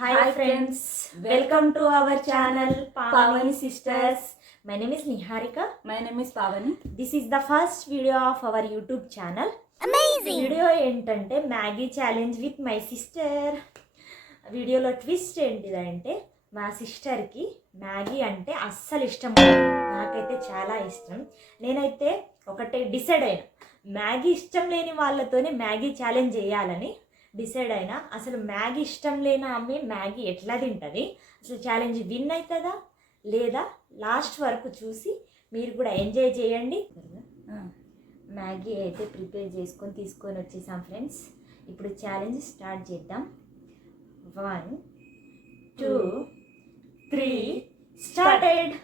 Hi friends, welcome to our channel Pavani Sisters. My name is Niharika. My name is Pavani. This is the first video of our YouTube channel. Amazing! Video ఏంటంటే Maggi challenge with my sister. వీడియోలో twist ఏంటిదంటే మా సిస్టర్కి Maggi అంటే అస్సలు ఇష్టం లేదు. నాకైతే చాలా ఇష్టం. నేనైతే ఒకటే డిసైడ్ అయినా మ్యాగీ ఇష్టం లేని వాళ్ళతోనే మ్యాగీ ఛాలెంజ్ చేయాలని డిసైడ్ అయినా. అసలు మ్యాగీ ఇష్టం లేని ఆమె మ్యాగీ ఎట్లా తింటుంది, అసలు ఛాలెంజ్ విన్ అవుతుందా లేదా లాస్ట్ వరకు చూసి మీరు కూడా ఎంజాయ్ చేయండి. మ్యాగీ అయితే ప్రిపేర్ చేసుకొని తీసుకొని వచ్చేసాం ఫ్రెండ్స్. ఇప్పుడు ఛాలెంజ్ స్టార్ట్ చేద్దాం. 1 2 3 స్టార్టెడ్.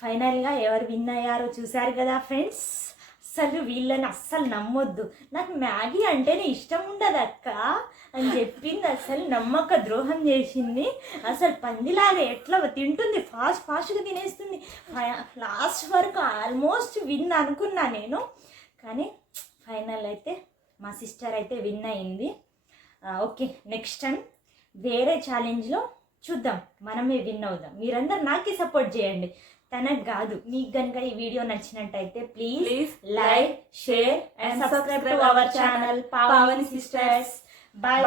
ఫైనల్గా ఎవరు విన్ అయ్యారో చూశారు కదా ఫ్రెండ్స్. అసలు వీళ్ళని అస్సలు నమ్మొద్దు. నాకు మ్యాగీ అంటేనే ఇష్టం ఉండదు అక్క అని చెప్పింది. అసలు నమ్మక ద్రోహం చేసింది. అసలు పందిలాగా ఎట్లా తింటుంది, ఫాస్ట్గా తినేస్తుంది. లాస్ట్ వరకు ఆల్మోస్ట్ విన్ అనుకున్నా నేను, కానీ ఫైనల్ అయితే మా సిస్టర్ అయితే విన్ అయింది. ఓకే, నెక్స్ట్ టైం వేరే ఛాలెంజ్లో చూద్దాం, మనమే విన్ అవుదాం. మీరందరూ నాకే సపోర్ట్ చేయండి, తనకు కాదు. మీకు కనుక ఈ వీడియో నచ్చినట్టయితే please like, share and subscribe to our channel Pavani Sisters. Bye.